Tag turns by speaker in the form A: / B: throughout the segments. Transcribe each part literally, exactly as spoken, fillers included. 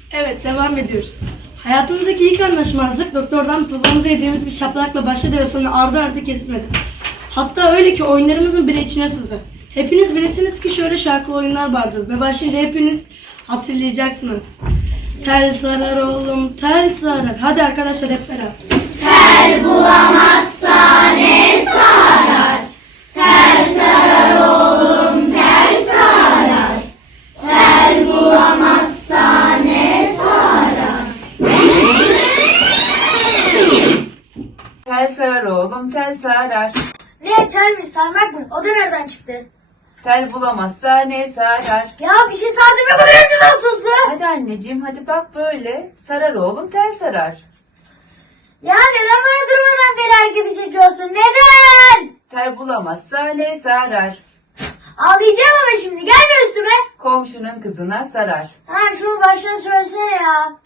A: Evet, devam ediyoruz. Hayatımızdaki ilk anlaşmazlık doktordan babamıza yediğimiz bir şaplakla başladı ve sonra ardı ardı kesilmedi. Hatta öyle ki oyunlarımızın bile içine sızdı. Hepiniz bilirsiniz ki şöyle şarkılı oyunlar vardır ve başlayınca hepiniz hatırlayacaksınız. Tel sarar oğlum, tel sarar. Hadi arkadaşlar hep beraber.
B: Tel bulamazsa ne sarar? Tel sarar oğlum, tel sarar. Tel bulamazsa ne sarar?
C: Tel sarar oğlum, tel sarar.
B: Ne tel mi sarmak mı? O da nereden çıktı?
C: Tel bulamazsa ne sarar?
B: Ya bir şey sardı be kadar hepsinden suslu.
C: Hadi anneciğim, hadi bak böyle. Sarar oğlum, tel sarar.
B: Ya neden bana durmadan deli hareketi çekiyorsun? Neden?
C: Tel bulamazsa ne sarar?
B: Ağlayacağım ama şimdi gelme üstüme.
C: Komşunun kızına sarar.
B: Ha şunu baştan söylesene ya.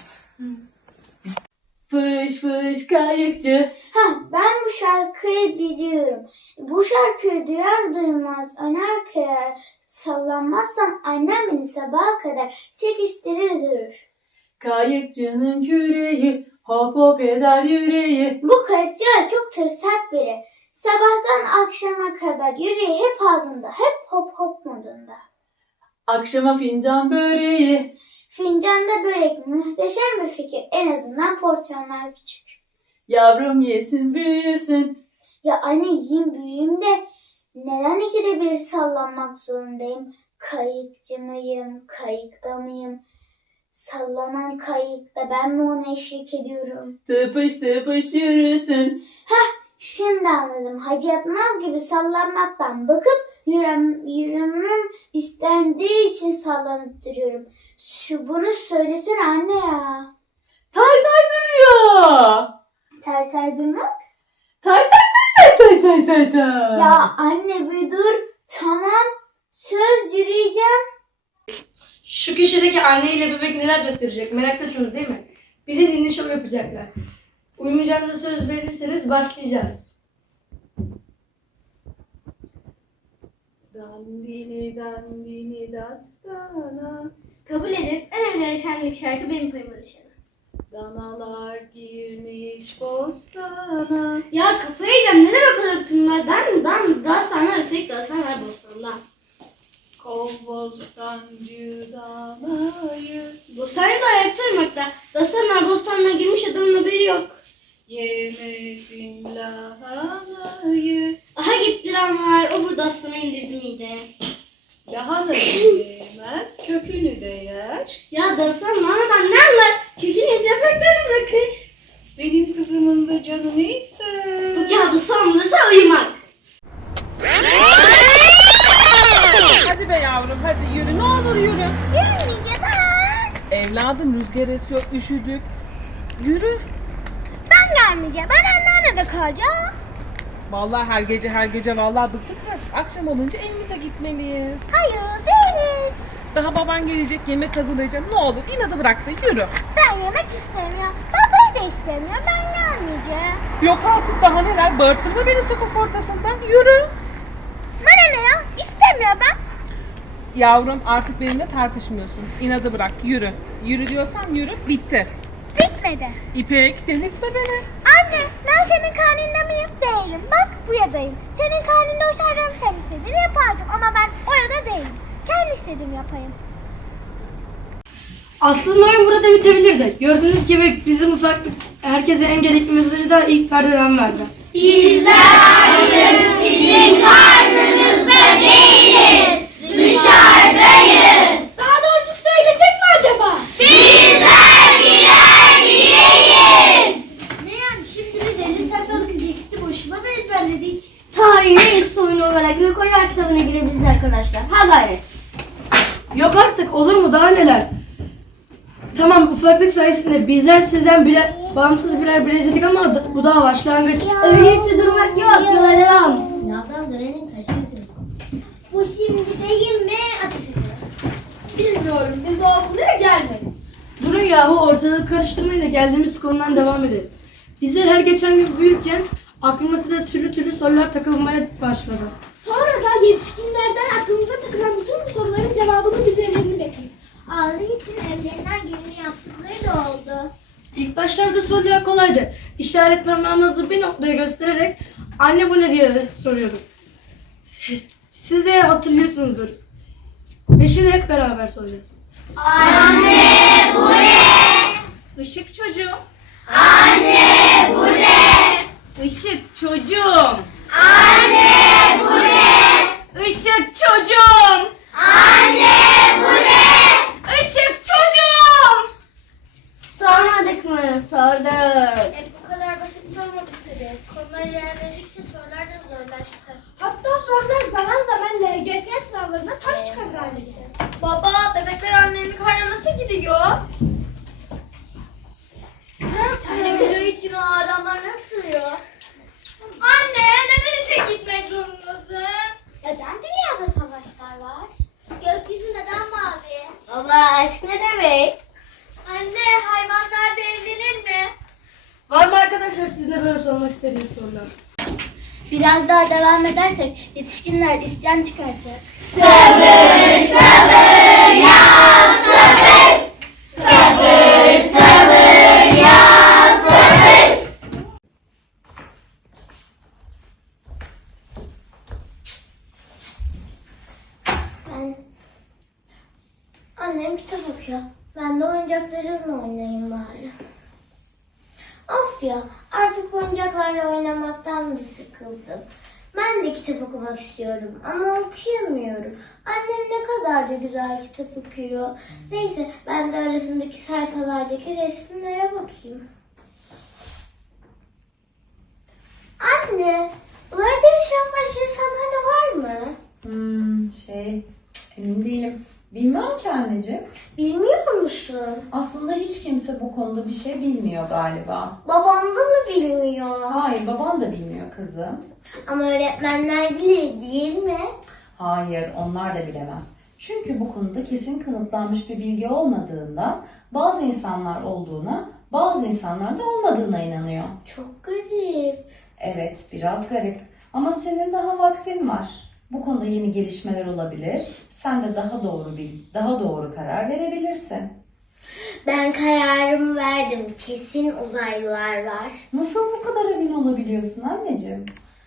A: Fış fış kayıkçı.
D: Ha, ben bu şarkıyı biliyorum. Bu şarkıyı duyar duymaz ön arkaya sallanmazsam annem beni sabaha kadar çekiştirir durur.
A: Kayıkçının küreği hop hop eder yüreği.
D: Bu kayıkçı da çok tırsak biri. Sabahtan akşama kadar yüreği hep ağzında, hep hop hop modunda.
A: Akşama fincan böreği.
D: Fincanda börek muhteşem bir fikir. En azından porsiyonlar küçük.
A: Yavrum yesin büyüsün.
D: Ya anne yiyeyim büyüyeyim de neden ikide bir sallanmak zorundayım? Kayıkçı mıyım? Kayıkta mıyım? Sallanan kayıkta ben mi ona eşlik ediyorum?
A: Tıpış tıpış yürüsün.
D: Şimdi anladım. Hacı Yatmaz gibi sallanmaktan bakıp yürüm, yürümüm istendiği için sallanıp duruyorum. Şu bunu söylesene anne ya.
A: Tay tay duruyor.
D: Tay tay durmak?
A: Tay tay tay tay tay tay tay.
D: Ya anne bir dur. Tamam. Söz yürüyeceğim.
A: Şu köşedeki anne ile bebek neler döktürecek meraklısınız değil mi? Bizi dinle şov yapacaklar. Uyumayacağınıza söz verirseniz başlayacağız. Dandini dandini dastana.
D: Kabul edin. En önemli şenlik şarkı benim payıma düşen.
A: Danalar girmiş bostana.
D: Ya kafayı yiyeceğim. Neler o kadar bütünler? Dan, dan, dastanlar üstelik dastanlar bostanlar.
A: Kov bostancı danayı.
D: Bostancı da ayakta uyumakta. Dastanlar bostanına girmiş adamın haberi yok.
A: Yemesin lahanayı.
D: Aha gitti lanlar. O burada dastana indirdi miydi?
A: Lahanayı yemez, kökünü de yer.
D: Ya dastan lanadan ne anlar? Kökünü hep yapraklarını bırakır.
A: Benim kızımın da canı ne ister?
D: Bu kağıdı son bulursa uyumak.
E: Hadi be yavrum, hadi yürü, ne olur yürü.
D: Yürümeyeceğim ben.
E: Evladım, rüzgar esiyor, üşüdük. Yürü.
D: Ben gelmeyeceğim. Ben anneannede kalacağım.
E: Vallahi her gece her gece vallahi bıktık artık. Akşam olunca evimize gitmeliyiz.
D: Hayır değiliz.
E: Daha baban gelecek, yemek hazırlayacağım. Ne olur inadı bırak da yürü.
D: Ben yemek istemiyorum. Babayı da istemiyor. Ben gelmeyeceğim.
E: Yok artık daha neler, bağırtırma beni sokak ortasından. Yürü.
D: Bana ne ya? İstemiyor ben.
E: Yavrum artık benimle tartışmıyorsun. İnadı bırak, yürü. Yürü diyorsam yürü, bitti.
D: Bitmedi.
E: İpek, delirtme beni.
D: Anne ben senin karnında mıyım? Değilim. Bak bu yadayım. Senin karnında olsaydım sen istediğini yapardım. Ama ben o yada değilim. Kendi istediğimi yapayım.
A: Aslında oyun burada bitebilirdi. Gördüğünüz gibi bizim ufaklık herkese en gerekli mesajı da ilk perdeden verdi.
B: Bizler artık sizin karnınızda değiliz. Dışarıdayız.
D: Daha da açık söylesek mi acaba?
B: Bizler birer bireyiz.
D: Ne yani şimdi biz elli sayfalık teksti boşuna mı ezberledik? Tarihin ilk oyunu olarak rekorlar kitabına girebiliriz arkadaşlar. Ha gayret.
A: Yok artık olur mu daha neler? Tamam ufaklık sayesinde bizler sizden birer, bağımsız birer bireyizledik ama da- bu daha başlangıç.
D: Öyleyse durmak yok. Yola devam.
B: Lavdan dönenin kaşı kız.
D: Bu şimdi değil mi? Ateş ediyor.
B: Bilmiyorum biz daha buraya gelmedik.
A: Durun yahu ortalığı karıştırmayın da geldiğimiz konudan devam edelim. Bizler her geçen gün büyürken aklımıza da türlü türlü sorular takılmaya başladı.
D: Sonra da yetişkinlerden aklımıza takılan bütün bu soruların cevabını bilmelerini bekliyoruz. Ağzı için ellerinden geleni
A: İlk başlarda sorular kolaydı. İşaret parmağımızı bir noktaya göstererek anne bu ne diye soruyorduk. Siz de hatırlıyorsunuzdur. Ve şimdi hep beraber soracağız.
C: Işık çocuğum. Anne bu ne? Işık çocuğum. Anne bu ne? Işık çocuğum. Anne bu ne? Işık çocuğum.
B: Sormadık mı? Sorduk. E, bu kadar basit sormadık tabii. Konular ilerledikçe sorular da zorlaştı.
F: Hatta sorular zaman zaman L G S sınavlarında taş çıkar hale geldi.
B: Baba, bebekler annenin karnına nasıl gidiyor? Televizyon için o adamlar nasıl sığıyor? Anne, neden işe gitmek zorundasın?
F: Neden dünyada savaşlar var?
B: Gökyüzü neden mavi? Baba, aşk ne demek? Anne, hayvanlar da evlenir mi?
A: Var mı arkadaşlar sizin de böyle sormak istediğiniz sorular?
B: Biraz daha devam edersek yetişkinler isyan çıkaracak. Ben... Annem kitap okuyor. Ben de oyuncaklarımla oynayayım bari. Of ya, artık oyuncaklarla oynamaktan da sıkıldım. Ben de kitap okumak istiyorum ama okuyamıyorum. Annem ne kadar da güzel kitap okuyor. Neyse, ben de arasındaki sayfalardaki resimlere bakayım. Anne, uzayda yaşayan başka insanlar da var mı?
C: Hmm, şey, emin değilim. Bilmiyorum ki anneciğim.
B: Bilmiyor musun?
C: Aslında hiç kimse bu konuda bir şey bilmiyor galiba.
B: Babam da mı bilmiyor?
C: Hayır, baban da bilmiyor kızım.
B: Ama öğretmenler bilir değil mi?
C: Hayır, onlar da bilemez. Çünkü bu konuda kesin kanıtlanmış bir bilgi olmadığından bazı insanlar olduğuna, bazı insanlar da olmadığına inanıyor.
B: Çok garip.
C: Evet, biraz garip. Ama senin daha vaktin var. Bu konuda yeni gelişmeler olabilir. Sen de daha doğru bil, daha doğru karar verebilirsin.
B: Ben kararımı verdim. Kesin uzaylılar var.
C: Nasıl bu kadar emin olabiliyorsun anneciğim?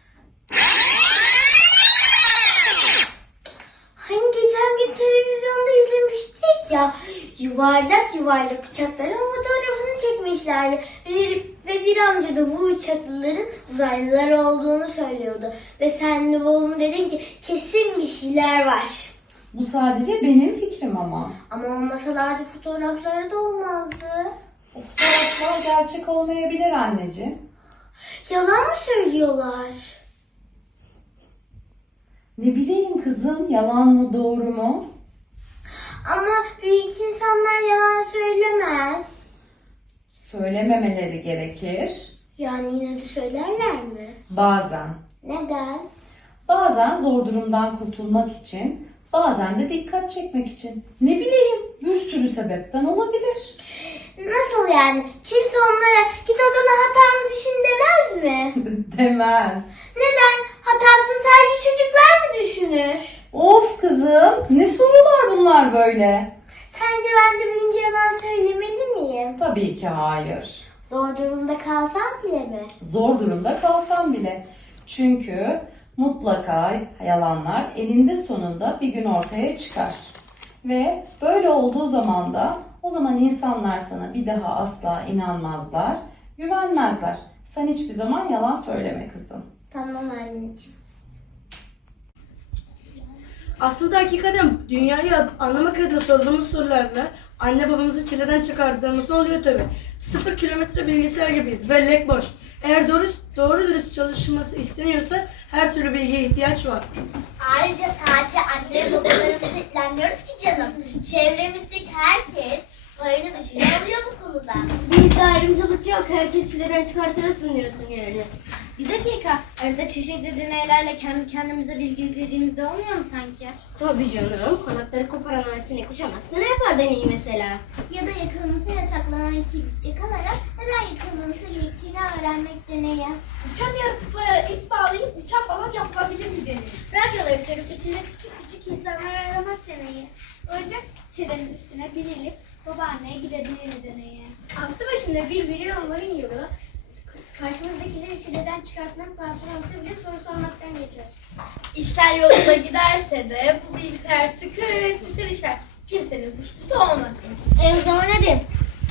B: Hani geçen gün televizyonda izlemiştik ya. Yuvarlak yuvarlak uçakların fotoğrafını çekmişlerdi. Ve, ve bir amca da bu uçaklıların uzaylılar olduğunu söylüyordu. Ve sen de babam dedin ki kesin bir şeyler var.
C: Bu sadece benim fikrim ama.
B: Ama olmasalardı fotoğrafları da olmazdı.
C: O fotoğraflar gerçek olmayabilir anneciğim.
B: Yalan mı söylüyorlar?
C: Ne bileyim kızım, yalan mı doğru mu?
B: Ama büyük insanlar yalan söylemez.
C: Söylememeleri gerekir.
B: Yani yine de söylerler mi?
C: Bazen.
B: Neden?
C: Bazen zor durumdan kurtulmak için, bazen de dikkat çekmek için. Ne bileyim, bir sürü sebepten olabilir.
B: Nasıl yani? Kimse onlara git odana hatanı düşün demez mi?
C: Demez.
B: Neden? Hatasını sadece çocuklar mı düşünür?
C: Of kızım, ne sorular bunlar böyle?
B: Sence ben de büyünce yalan söylemeli miyim?
C: Tabii ki hayır.
B: Zor durumda kalsam bile mi?
C: Zor durumda kalsam bile. Çünkü mutlaka yalanlar eninde sonunda bir gün ortaya çıkar. Ve böyle olduğu zaman da o zaman insanlar sana bir daha asla inanmazlar, güvenmezler. Sen hiçbir zaman yalan söyleme kızım.
B: Tamam anneciğim.
A: Aslında hakikaten dünyayı anlamak adına sorduğumuz sorularla anne babamızı çileden çıkardığımız oluyor tabi. Sıfır kilometre bilgisayar gibiyiz. Bellek boş. Eğer doğru, doğru dürüst çalışılması isteniyorsa her türlü bilgiye ihtiyaç var.
B: Ayrıca sadece anne babalarımızı itlenmiyoruz ki canım. Çevremizdeki herkes payını düşünüyor oluyor bu konuda. Bizde ayrımcılık yok. Herkes çileden çıkartırsın diyorsun yani. Bir dakika. Arada çeşitli deneylerle kendi kendimize bilgi yüklediğimizde olmuyor mu sanki?
F: Tabii canım. Kanatları koparan sinek uçamazsa ne yapar deneyi mesela?
B: Ya da yakalaması yasaklanan kibrit yakalarak neden yakalanması gerektiğini öğrenmek deneyi.
F: Uçan yaratıklara ip bağlayıp uçan balon yapılabilir mi deney?
B: Radyoları kırıp içinde küçük küçük insanlar aramak deneyi. Oyuncak trenin üstüne binilip
F: Babaanne gidebilir deneye. Aklı başında bir milyonların yolu karşımızdakileri çileden çıkartmak pahasına olsa bile soru sormaktan geçer.
G: İşler yolunda giderse de bu bilgisayar tıkır tıkır işler. Kimsenin kuşkusu olmasın.
B: E o zaman hadi.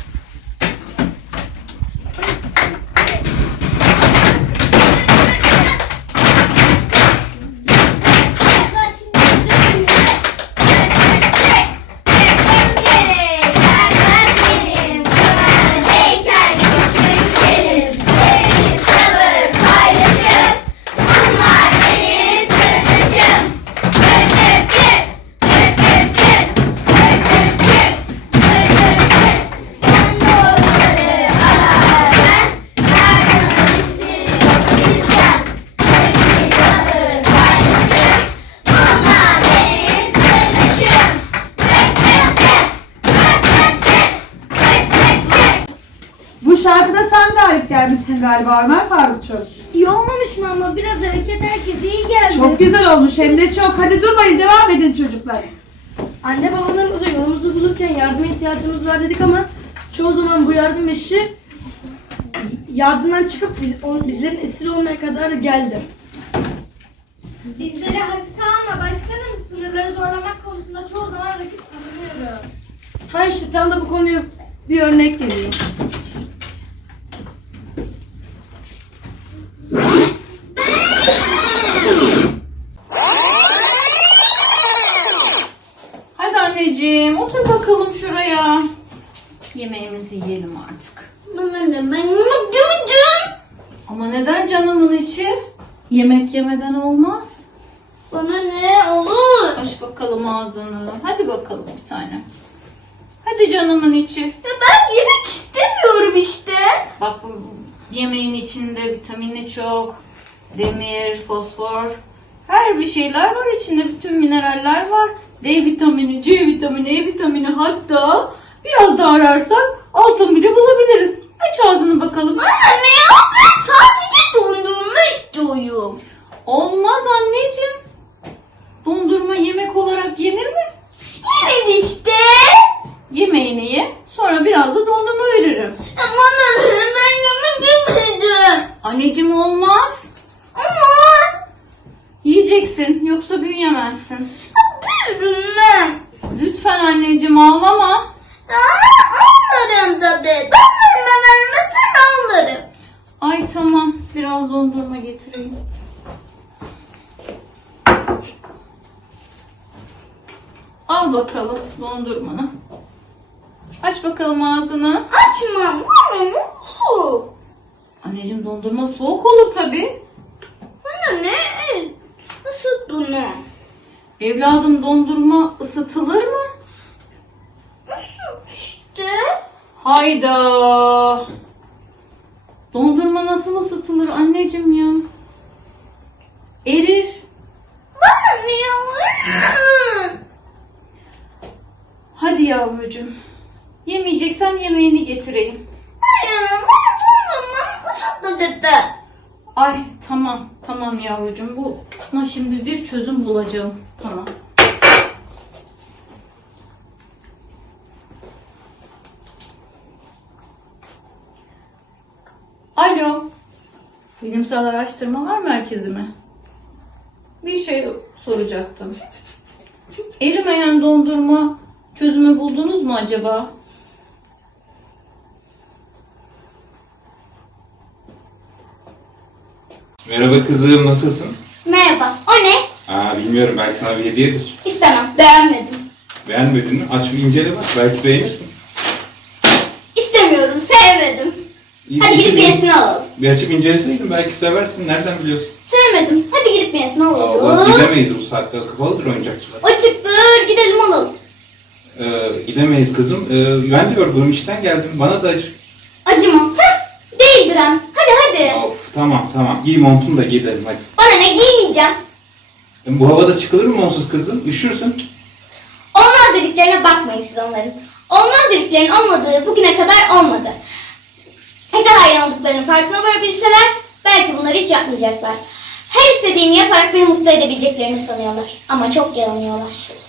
H: Bu şarkıda sen galip gelmişsin galiba Ömer Farukçu.
A: İyi olmamış mı ama biraz hareket herkese iyi geldi.
H: Çok güzel olmuş hem de çok. Hadi durmayın, devam edin çocuklar.
A: Anne babalarımıza yolumuzu bulurken yardıma ihtiyacımız var dedik ama çoğu zaman bu yardım işi yardımdan çıkıp biz, on, bizlerin esir olmaya kadar geldi.
F: Bizleri hafife alma başkanım. Sınırları zorlamak konusunda çoğu zaman rakip tanımıyoruz.
A: Ha işte tam da bu konuya bir örnek geliyor.
C: Hadi anneciğim otur bakalım şuraya. Yemeğimizi yiyelim artık.
B: Babaanne ben yemek yemeyeceğim.
C: Ama neden canımın içi? Yemek yemeden olmaz.
B: Bana ne olur?
C: Aç bakalım ağzını. Hadi bakalım bir tane. Hadi canımın içi.
B: Ya ben yemek istemiyorum işte.
C: Bak bu yemeğin içinde vitamini çok. Demir, fosfor. Her bir şeyler var içinde. Bütün mineraller var. D vitamini, C vitamini, E vitamini, hatta biraz daha ararsak altın bile bulabiliriz. Aç ağzını bakalım.
B: Anne ya ben sadece dondurma istiyorum.
C: Olmaz anneciğim. Dondurma yemek olarak yenir mi?
B: Yemek işte.
C: Yemeğini ye. Sonra biraz da dondurma veririm.
B: Ama ben yemek yemeyeceğim.
C: Anneciğim olmaz.
B: Ama
C: Yiyeceksin yoksa büyüyemezsin.
B: büyürüm ben.
C: Lütfen anneciğim ağlama.
B: Aa, anlarım tabii. Dondurma vermesen anlarım.
C: Ay tamam biraz dondurma getireyim. Al bakalım dondurmanı. Aç bakalım ağzını.
B: Açmam. Soğuk.
C: Anneciğim dondurma soğuk olur tabii.
B: Bana ne? Nasıl bunu?
C: Evladım dondurma ısıtılır mı?
B: İşte.
C: Hayda. Dondurma nasıl ısıtılır anneciğim ya? Erir.
B: Bana niye olur?
C: Hadi yavrucuğum. Yemeyeceksen yemeğini getireyim.
B: Hayır, ben dondurmam ısıttı dedi.
C: Ay tamam tamam yavrucuğum. Buna şimdi bir çözüm bulacağım. Tamam. Alo. Bilimsel Araştırmalar Merkezi mi? Bir şey soracaktım. Erimeyen dondurma çözümü buldunuz mu acaba?
I: Merhaba kızım, nasılsın?
F: Merhaba. O ne?
I: Aa bilmiyorum, belki sana bir hediyedir.
F: İstemem. Beğenmedim.
I: Beğenmedin mi? Aç bir incele bak, belki beğenirsin.
F: İstemiyorum. Sevmedim.
I: İyi,
F: Hadi
I: iki
F: gidip
I: bir-
F: yenisini alalım.
I: Bir açıp inceleseydin belki seversin, nereden biliyorsun?
F: Sevmedim. Hadi gidip yenisini
I: Aa,
F: alalım.
I: gidemeyiz bu saatte, kapalıdır oyuncakçılar.
F: Açıktır. Gidelim alalım.
I: Ee, gidemeyiz kızım. Ee, ben de yorgunum, işten geldim, bana da acı.
F: Acımam. Heh. Değildir hem. Hadi hadi.
I: Of tamam tamam, giy montunu da gidelim hadi.
F: Bana ne giymeyeceğim.
I: E, bu havada çıkılır mı onsuz kızım? Üşürsün.
F: Olmaz dediklerine bakmayın siz onların. Olmaz dediklerinin olmadığı bugüne kadar olmadı. Ne kadar yanıldıklarının farkına varabilseler belki bunları hiç yapmayacaklar. Her istediğimi yaparak beni mutlu edebileceklerini sanıyorlar. Ama çok yanılıyorlar.